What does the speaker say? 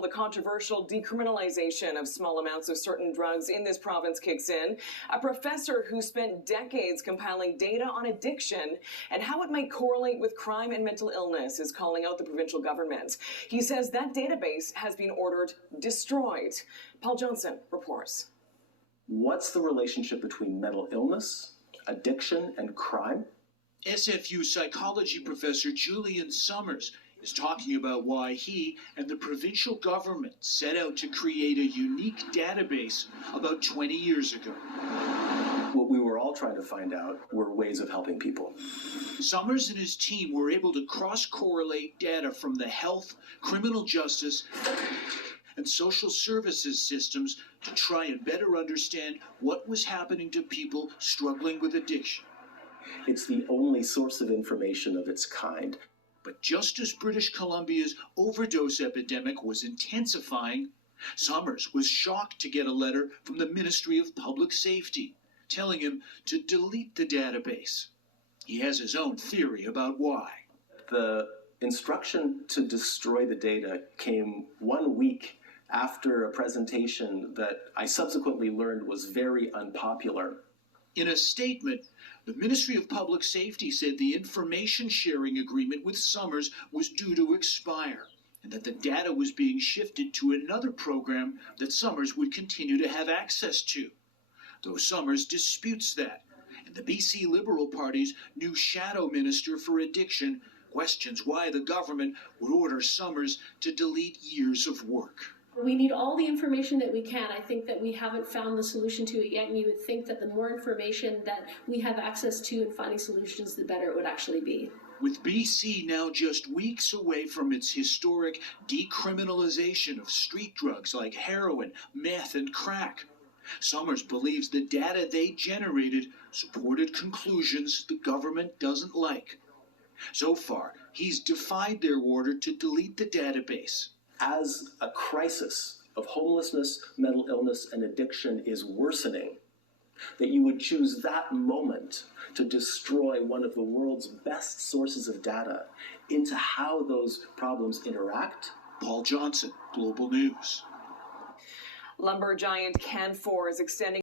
The controversial decriminalization of small amounts of certain drugs in this province kicks in. A professor who spent decades compiling data on addiction and how it might correlate with crime and mental illness is calling out the provincial government. He says that database has been ordered destroyed. Paul Johnson reports. What's the relationship between mental illness, addiction, and crime? SFU psychology professor Julian Summers is talking about why he and the provincial government set out to create a unique database about 20 years ago. What we were all trying to find out were ways of helping people. Summers and his team were able to cross-correlate data from the health, criminal justice, and social services systems to try and better understand what was happening to people struggling with addiction. It's the only source of information of its kind. But just as British Columbia's overdose epidemic was intensifying, Summers was shocked to get a letter from the Ministry of Public Safety telling him to delete the database. He has his own theory about why. The instruction to destroy the data came 1 week after a presentation that I subsequently learned was very unpopular. In a statement, the Ministry of Public Safety said the information sharing agreement with Summers was due to expire and that the data was being shifted to another program that Summers would continue to have access to. Though Summers disputes that, and the BC Liberal Party's new shadow minister for addiction questions why the government would order Summers to delete years of work. We need all the information that we can. I think that we haven't found the solution to it yet, and you would think that the more information that we have access to in finding solutions, the better it would actually be. With BC now just weeks away from its historic decriminalization of street drugs like heroin, meth, and crack, Summers believes the data they generated supported conclusions the government doesn't like. So far, he's defied their order to delete the database. As a crisis of homelessness, mental illness, and addiction is worsening, that you would choose that moment to destroy one of the world's best sources of data into how those problems interact. Paul Johnson, Global News. Lumber giant Canfor is extending